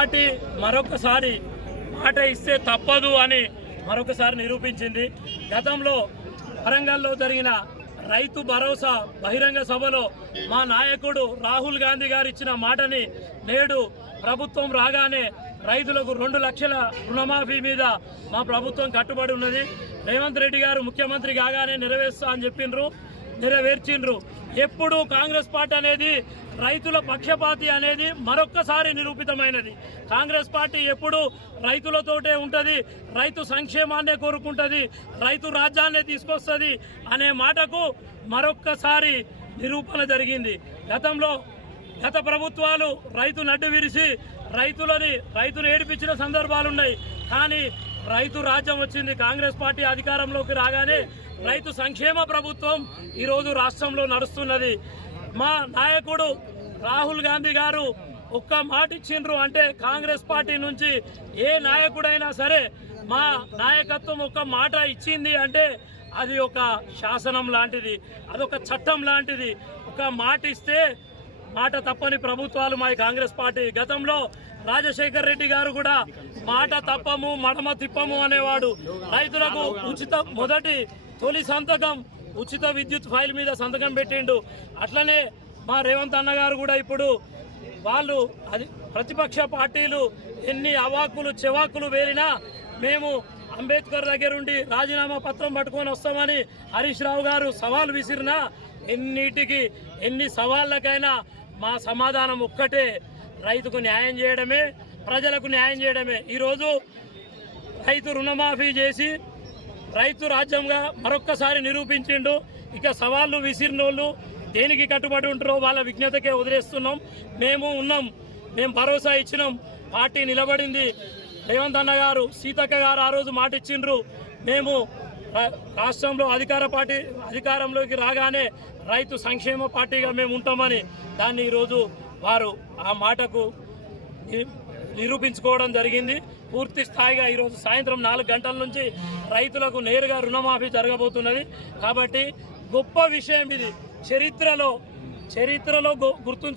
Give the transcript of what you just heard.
Party మరొకసారి మాట ఇస్తే తప్పదు అని మరొకసారి నిరూపించింది. గతంలో వరంగల్లో జరిగిన రైతు భరోసా బహిరంగ సభలో మా నాయకుడు రాహుల్ గాంధీ గారు ఇచ్చిన మాటని నేడు ప్రభుత్వం రాగానే రైతులకు 2 లక్షల రుణమాఫీ మీద మా ప్రభుత్వం కట్టుబడి ఉన్నది. రేవంత్ రెడ్డి గారు ముఖ్యమంత్రి కాగానే నెరవేర్స్తా అని చెప్పిండ్రు, నెరవేర్చిండ్రు. ఎప్పుడు కాంగ్రెస్ పార్టీ అనేది రైతుల పక్షపాతి అనేది మరొక్కసారి నిరూపితమైనది. కాంగ్రెస్ పార్టీ ఎప్పుడు రైతులతోటే ఉంటుంది, రైతు సంక్షేమాన్నే కోరుకుంటుంది, రైతు రాజ్యాన్నే తీసుకొస్తుంది అనే మాటకు మరొక్కసారి నిరూపణ జరిగింది. గత ప్రభుత్వాలు రైతు నడ్డు విరిసి రైతును ఏడిపించిన సందర్భాలున్నాయి. కానీ రైతు రాజ్యం వచ్చింది. కాంగ్రెస్ పార్టీ అధికారంలోకి రాగానే రైతు సంక్షేమ ప్రభుత్వం ఈరోజు రాష్ట్రంలో నడుస్తున్నది. మా నాయకుడు రాహుల్ గాంధీ గారు ఒక్క మాట ఇచ్చిండ్రు అంటే కాంగ్రెస్ పార్టీ నుంచి ఏ నాయకుడైనా సరే మా నాయకత్వం ఒక్క మాట ఇచ్చింది అంటే అది ఒక శాసనం లాంటిది, అదొక చట్టం లాంటిది. ఒక మాట ఇస్తే మాట తప్పని ప్రభుత్వాలు మా కాంగ్రెస్ పార్టీ. గతంలో రాజశేఖర్ రెడ్డి గారు కూడా మాట తప్పము మడమ తిప్పము అనేవాడు. రైతులకు తొలి సంతకం ఉచిత విద్యుత్ ఫైల్ మీద సంతకం పెట్టిండు. అట్లనే మా రేవంత్ అన్న గారు కూడా ఇప్పుడు వాళ్ళు ప్రతిపక్ష పార్టీలు ఎన్ని అవాకులు చెవాకులు వేరినా మేము అంబేద్కర్ దగ్గరుండి రాజీనామా పత్రం పట్టుకొని వస్తామని హరీష్ రావు గారు సవాల్ విసిరినా ఎన్ని సవాళ్ళకైనా మా సమాధానం ఒక్కటే, రైతుకు న్యాయం చేయడమే, ప్రజలకు న్యాయం చేయడమే. ఈరోజు రైతు రుణమాఫీ చేసి రైతు రాజ్యంగా మరొక్కసారి నిరూపించిండు. ఇక సవాళ్ళు విసిరినోళ్ళు దేనికి కట్టుబడి ఉంటారో వాళ్ళ విజ్ఞతకే వదిలేస్తున్నాం. మేము భరోసా ఇచ్చినాం, పార్టీ నిలబడింది. రేవంత్ అన్న గారు సీతక్క గారు ఆ రోజు మాట ఇచ్చిండ్రు, మేము రాష్ట్రంలో అధికారంలోకి రాగానే రైతు సంక్షేమ పార్టీగా మేము ఉంటామని. దాన్ని ఈరోజు వారు ఆ మాటకు నిరూపించుకోవడం జరిగింది. పూర్తి స్థాయిగా ఈరోజు సాయంత్రం 4 గంటల నుంచి రైతులకు నేరుగా రుణమాఫీ జరగబోతున్నది. కాబట్టి గొప్ప విషయం ఇది. చరిత్రలో గుర్తుంచు